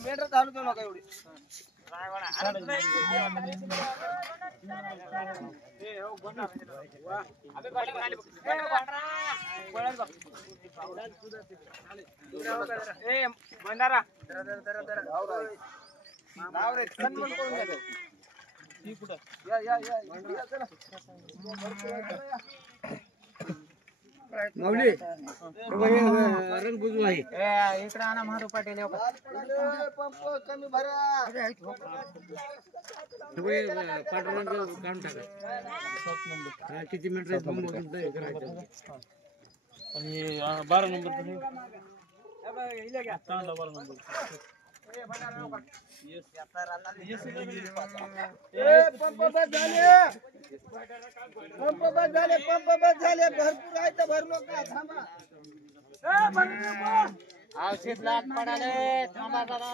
मेंढर चालू करू नका एवढी भंडारा माऊली रंग बुजू आहे इकडे आणा महादेव पाटील पंप कमी भरा पांढरा रंग काढून टाका किती मिनिट आणि 12 नंबर चांगला 12 नंबर पंप बस झाले भरपूर आहे तर भरू नका थांबा औषध लाट पडाले थांबा जरा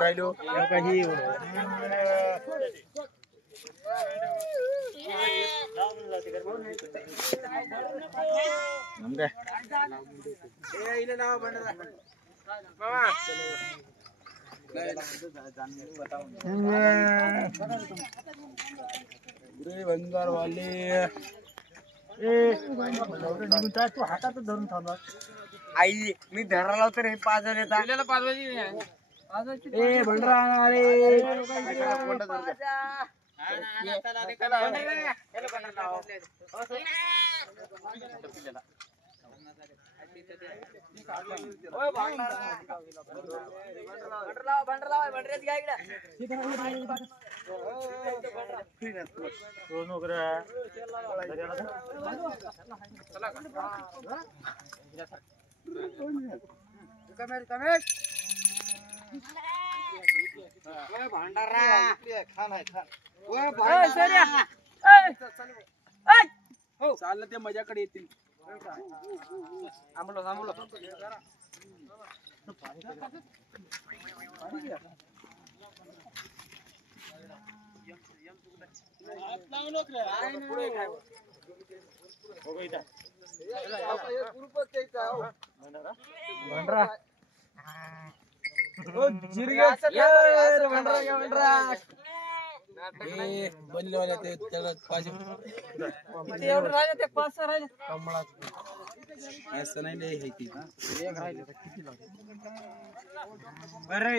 राहिलो काही बंगार वाले तू हातात धरून थांबा आई मी धराला तर हे 5 झाले भंडरा चाललं ते मजाकडे येतील थांबलो बनलेवाले ते त्याला पाहिजे एवढं राहिले ते 5 राहिले असं नाही हे ती एक राहिले तर किती लागले बरं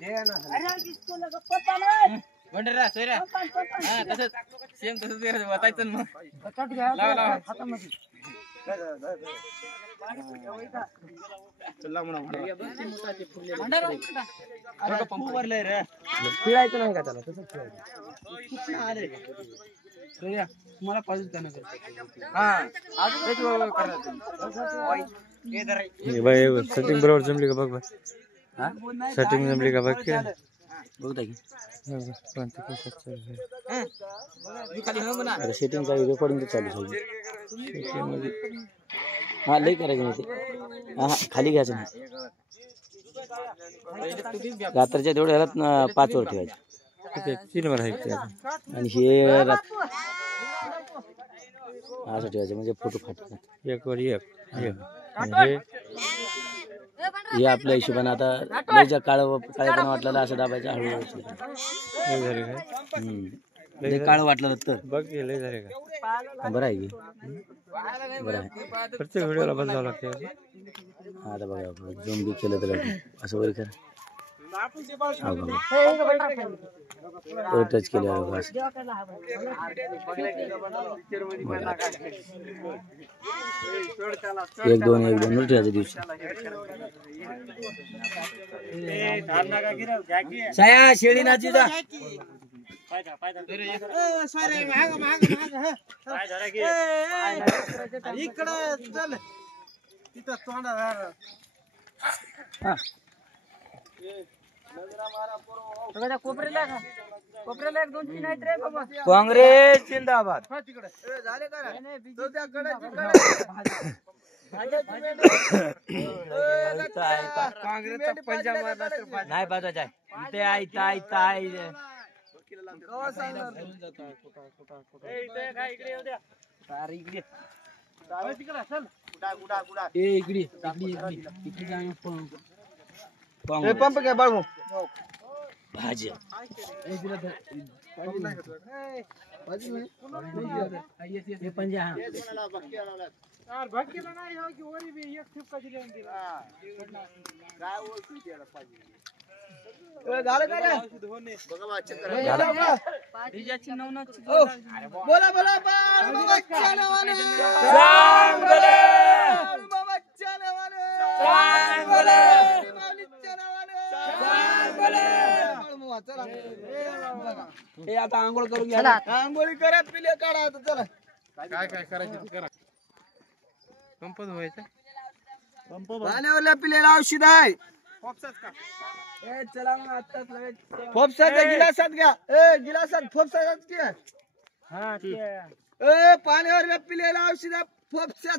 दे ना अरे इसको लगा पता नाही भंडारा सोयरा हां तसंच सेम तसंच वाटायचं मग कट घ्या लाव हातामध्ये चला म्हणा भंडारा अरे पंप भरलाय रे पिळायचं नाही का त्याला तसंच पिळायचं आले सोयरा मला पाहिजे त्यानं हां आज तेच करायचं हे धर हे बाय सेटिंग बरोबर जमली का बघ बघ हां सेटिंग जमली का बघ की बघता की पण ते कसं चालू आहे खाली हो म्हणा अरे सेटिंग काय रेकॉर्डिंग चालू आहे मध्ये हां लई करायचं नाही हां खाली घ्यायचं नाही रात्रीच्या तेवढ्या ह्याला 5 वर ठेवायचं ठीक आहे 3 वर आहे आणि हे असं ठेवायचं म्हणजे फोटो फाटतात 1 वर 1 हे आपल्या हिशोबाने आता लयच्या काळेपणा वाटलेला असं दाबायचं हळूहळू लय काळ वाटलं तर बघ लय झाले का बरं आहे की बरं आहे प्रत्येक व्हिडिओला बदलावं लागते आता बघा झूम बी केलं तर असं वगैरे करा टच केलं एक दोन ठेवायच्या दिवशी साया शेळी नाची जा इकडं चल तिथं तोंडा कोपऱ्याला 1-2-3 आहेत रे बाबा काँग्रेस जिंदाबाद झाले का काँग्रेसचा पंजाब नाही बाजाच आहे ते अरे इकडे पंप घ्या बाळू भाज्या झालं का रे? बोला बोला बाळूमामाच्या नावाने बाळूमामाच्या नावाने माऊलीच्या नावाने बाळूमामा चला हे आता आंघोळ करून घ्या आंघोळी करा पिले काढा आता चला काय काय करायचं करा पंप धुवायचा पाण्यावरल्या पिलेला औषध आहे चला मग आताच फोपसाच्या गिलासात घ्या गिलासात फोपसाच घ्या पाण्यावरल्या पिलेला औषध फोपसा